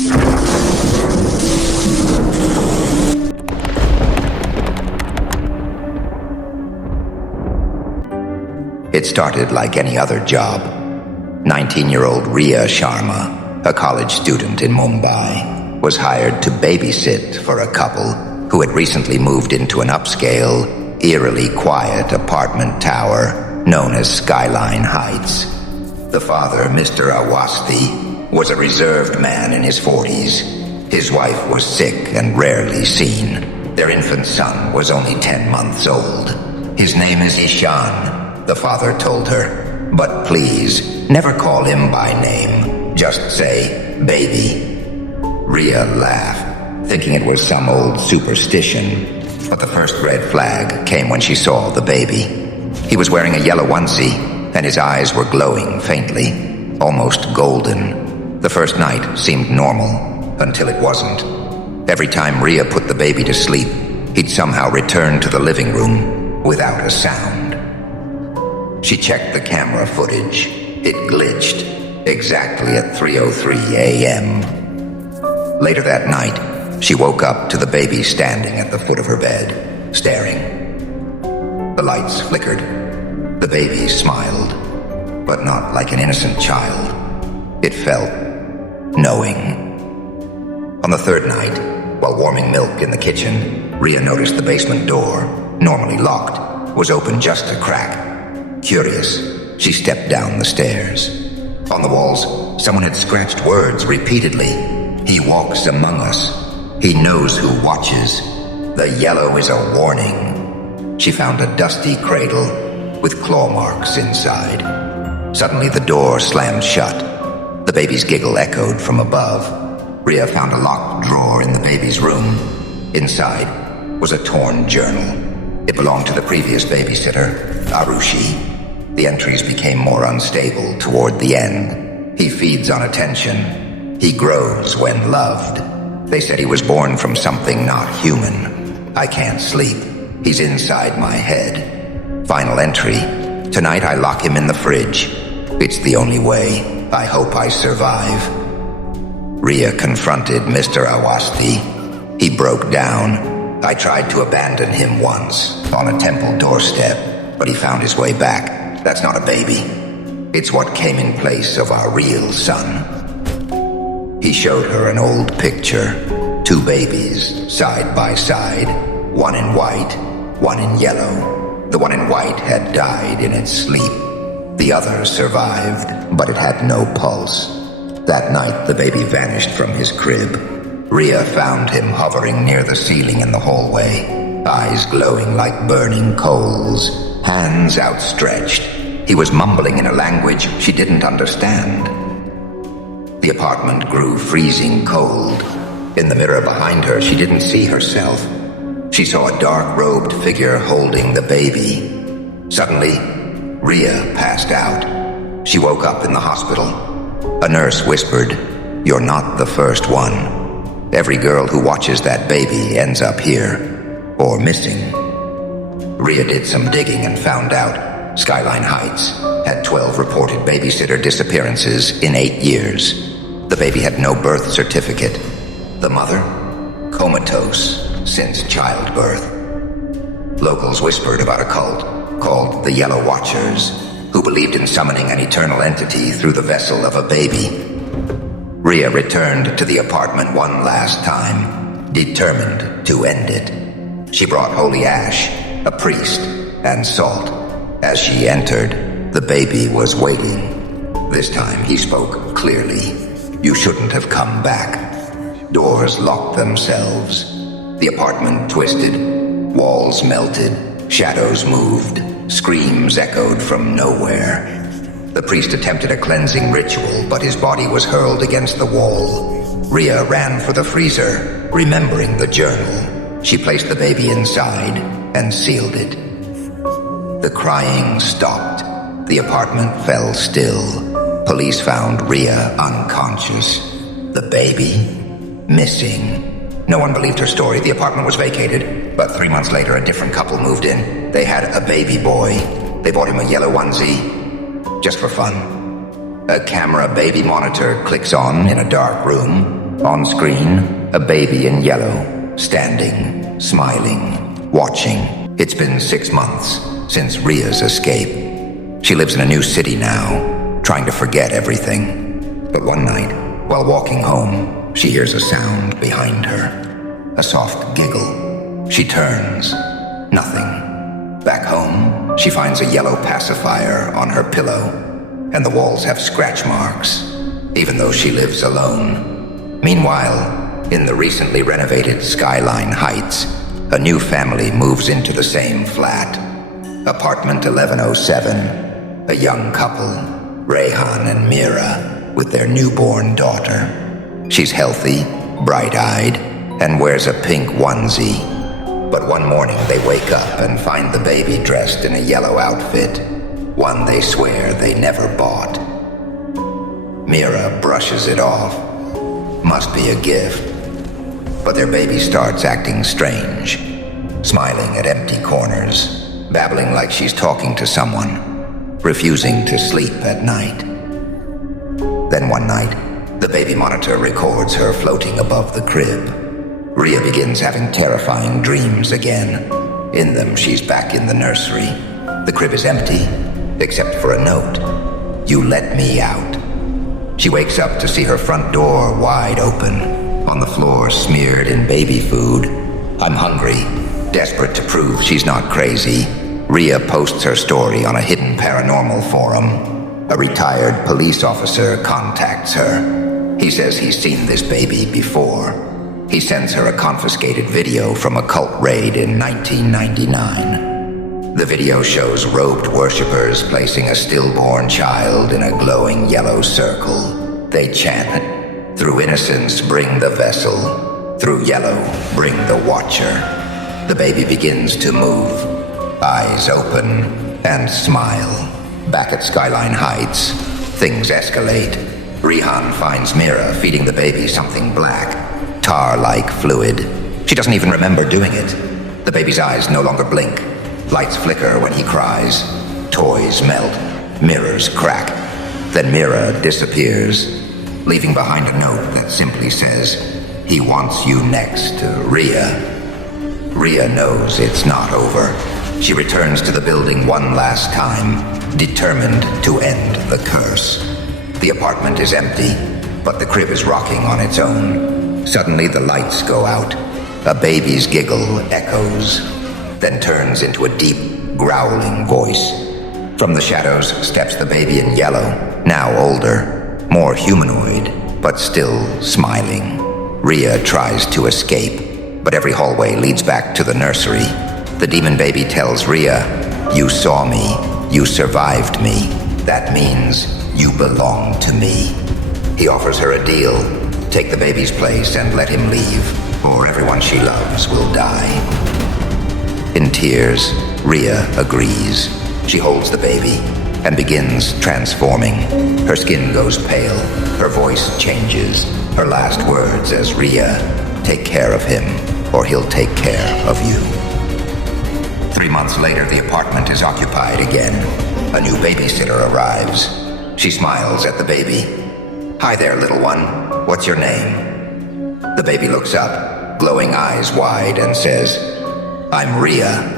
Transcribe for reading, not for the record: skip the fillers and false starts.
It started like any other job. 19-year-old Rhea Sharma, a college student in Mumbai, was hired to babysit for a couple who had recently moved into an upscale, eerily quiet apartment tower known as Skyline Heights. The father, Mr. Awasthi, was a reserved man in his 40s. His wife was sick and rarely seen. Their infant son was only 10 months old. His name is Ishan, the father told her. But please, never call him by name. Just say, baby. Rhea laughed, thinking it was some old superstition. But the first red flag came when she saw the baby. He was wearing a yellow onesie, and his eyes were glowing faintly, almost golden. The first night seemed normal, until it wasn't. Every time Rhea put the baby to sleep, he'd somehow return to the living room without a sound. She checked the camera footage. It glitched exactly at 3:03 a.m. Later that night, she woke up to the baby standing at the foot of her bed, staring. The lights flickered. The baby smiled, but not like an innocent child. It felt knowing. On the third night, while warming milk in the kitchen, Rhea noticed the basement door, normally locked, was open just a crack. Curious, she stepped down the stairs. On the walls, someone had scratched words repeatedly. He walks among us. He knows who watches. The yellow is a warning. She found a dusty cradle with claw marks inside. Suddenly the door slammed shut. The baby's giggle echoed from above. Rhea found a locked drawer in the baby's room. Inside was a torn journal. It belonged to the previous babysitter, Arushi. The entries became more unstable toward the end. He feeds on attention. He grows when loved. They said he was born from something not human. I can't sleep. He's inside my head. Final entry. Tonight I lock him in the fridge. It's the only way. I hope I survive. Rhea confronted Mr. Awasthi. He broke down. I tried to abandon him once, on a temple doorstep, but he found his way back. That's not a baby. It's what came in place of our real son. He showed her an old picture. 2 babies, side by side. One in white, one in yellow. The one in white had died in its sleep. The other survived, but it had no pulse. That night, the baby vanished from his crib. Rhea found him hovering near the ceiling in the hallway, eyes glowing like burning coals, hands outstretched. He was mumbling in a language she didn't understand. The apartment grew freezing cold. In the mirror behind her, she didn't see herself. She saw a dark-robed figure holding the baby. Suddenly, Rhea passed out. She woke up in the hospital. A nurse whispered, "You're not the first one. Every girl who watches that baby ends up here, or missing." Rhea did some digging and found out Skyline Heights had 12 reported babysitter disappearances in 8 years. The baby had no birth certificate. The mother? Comatose since childbirth. Locals whispered about a cult called the Yellow Watchers, who believed in summoning an eternal entity through the vessel of a baby. Rhea returned to the apartment one last time, determined to end it. She brought holy ash, a priest, and salt. As she entered, the baby was waiting. This time he spoke clearly. "You shouldn't have come back." Doors locked themselves. The apartment twisted. Walls melted. Shadows moved. Screams echoed from nowhere. The priest attempted a cleansing ritual, but his body was hurled against the wall. Rhea ran for the freezer, remembering the journal. She placed the baby inside and sealed it. The crying stopped. The apartment fell still. Police found Rhea unconscious. The baby missing. No one believed her story. The apartment was vacated, but 3 months later a different couple moved in. They had a baby boy. They bought him a yellow onesie, just for fun. A camera baby monitor clicks on in a dark room. On screen, a baby in yellow, standing, smiling, watching. It's been 6 months since Rhea's escape. She lives in a new city now, trying to forget everything. But one night, while walking home, she hears a sound behind her. A soft giggle. She turns. Nothing. Back home, she finds a yellow pacifier on her pillow, and the walls have scratch marks, even though she lives alone. Meanwhile, in the recently renovated Skyline Heights, a new family moves into the same flat. Apartment 1107, a young couple, Rhea and Mira, with their newborn daughter. She's healthy, bright-eyed, and wears a pink onesie. But one morning they wake up and find the baby dressed in a yellow outfit, one they swear they never bought. Mira brushes it off. Must be a gift. But their baby starts acting strange, smiling at empty corners, babbling like she's talking to someone, refusing to sleep at night. Then one night, the baby monitor records her floating above the crib. Rhea begins having terrifying dreams again. In them, she's back in the nursery. The crib is empty, except for a note. "You let me out." She wakes up to see her front door wide open, on the floor smeared in baby food. I'm hungry. Desperate to prove she's not crazy, Rhea posts her story on a hidden paranormal forum. A retired police officer contacts her. He says he's seen this baby before. He sends her a confiscated video from a cult raid in 1999. The video shows robed worshippers placing a stillborn child in a glowing yellow circle. They chant, "Through innocence bring the vessel. Through yellow bring the watcher." The baby begins to move, eyes open, and smile. Back at Skyline Heights, things escalate. Rhea finds Mira feeding the baby something black, tar-like fluid. She doesn't even remember doing it. The baby's eyes no longer blink. Lights flicker when he cries. Toys melt. Mirrors crack. Then Mira disappears, leaving behind a note that simply says, "He wants you next to Rhea." Rhea knows it's not over. She returns to the building one last time, determined to end the curse. The apartment is empty, but the crib is rocking on its own. Suddenly the lights go out. A baby's giggle echoes, then turns into a deep, growling voice. From the shadows steps the baby in yellow, now older, more humanoid, but still smiling. Rhea tries to escape, but every hallway leads back to the nursery. The demon baby tells Rhea, "You saw me, you survived me. That means you belong to me." He offers her a deal. Take the baby's place and let him leave, or everyone she loves will die. In tears, Rhea agrees. She holds the baby and begins transforming. Her skin goes pale, her voice changes. Her last words as Rhea, "Take care of him, or he'll take care of you." 3 months later, the apartment is occupied again. A new babysitter arrives. She smiles at the baby. "Hi there, little one. What's your name?" The baby looks up, glowing eyes wide, and says, "I'm Rhea."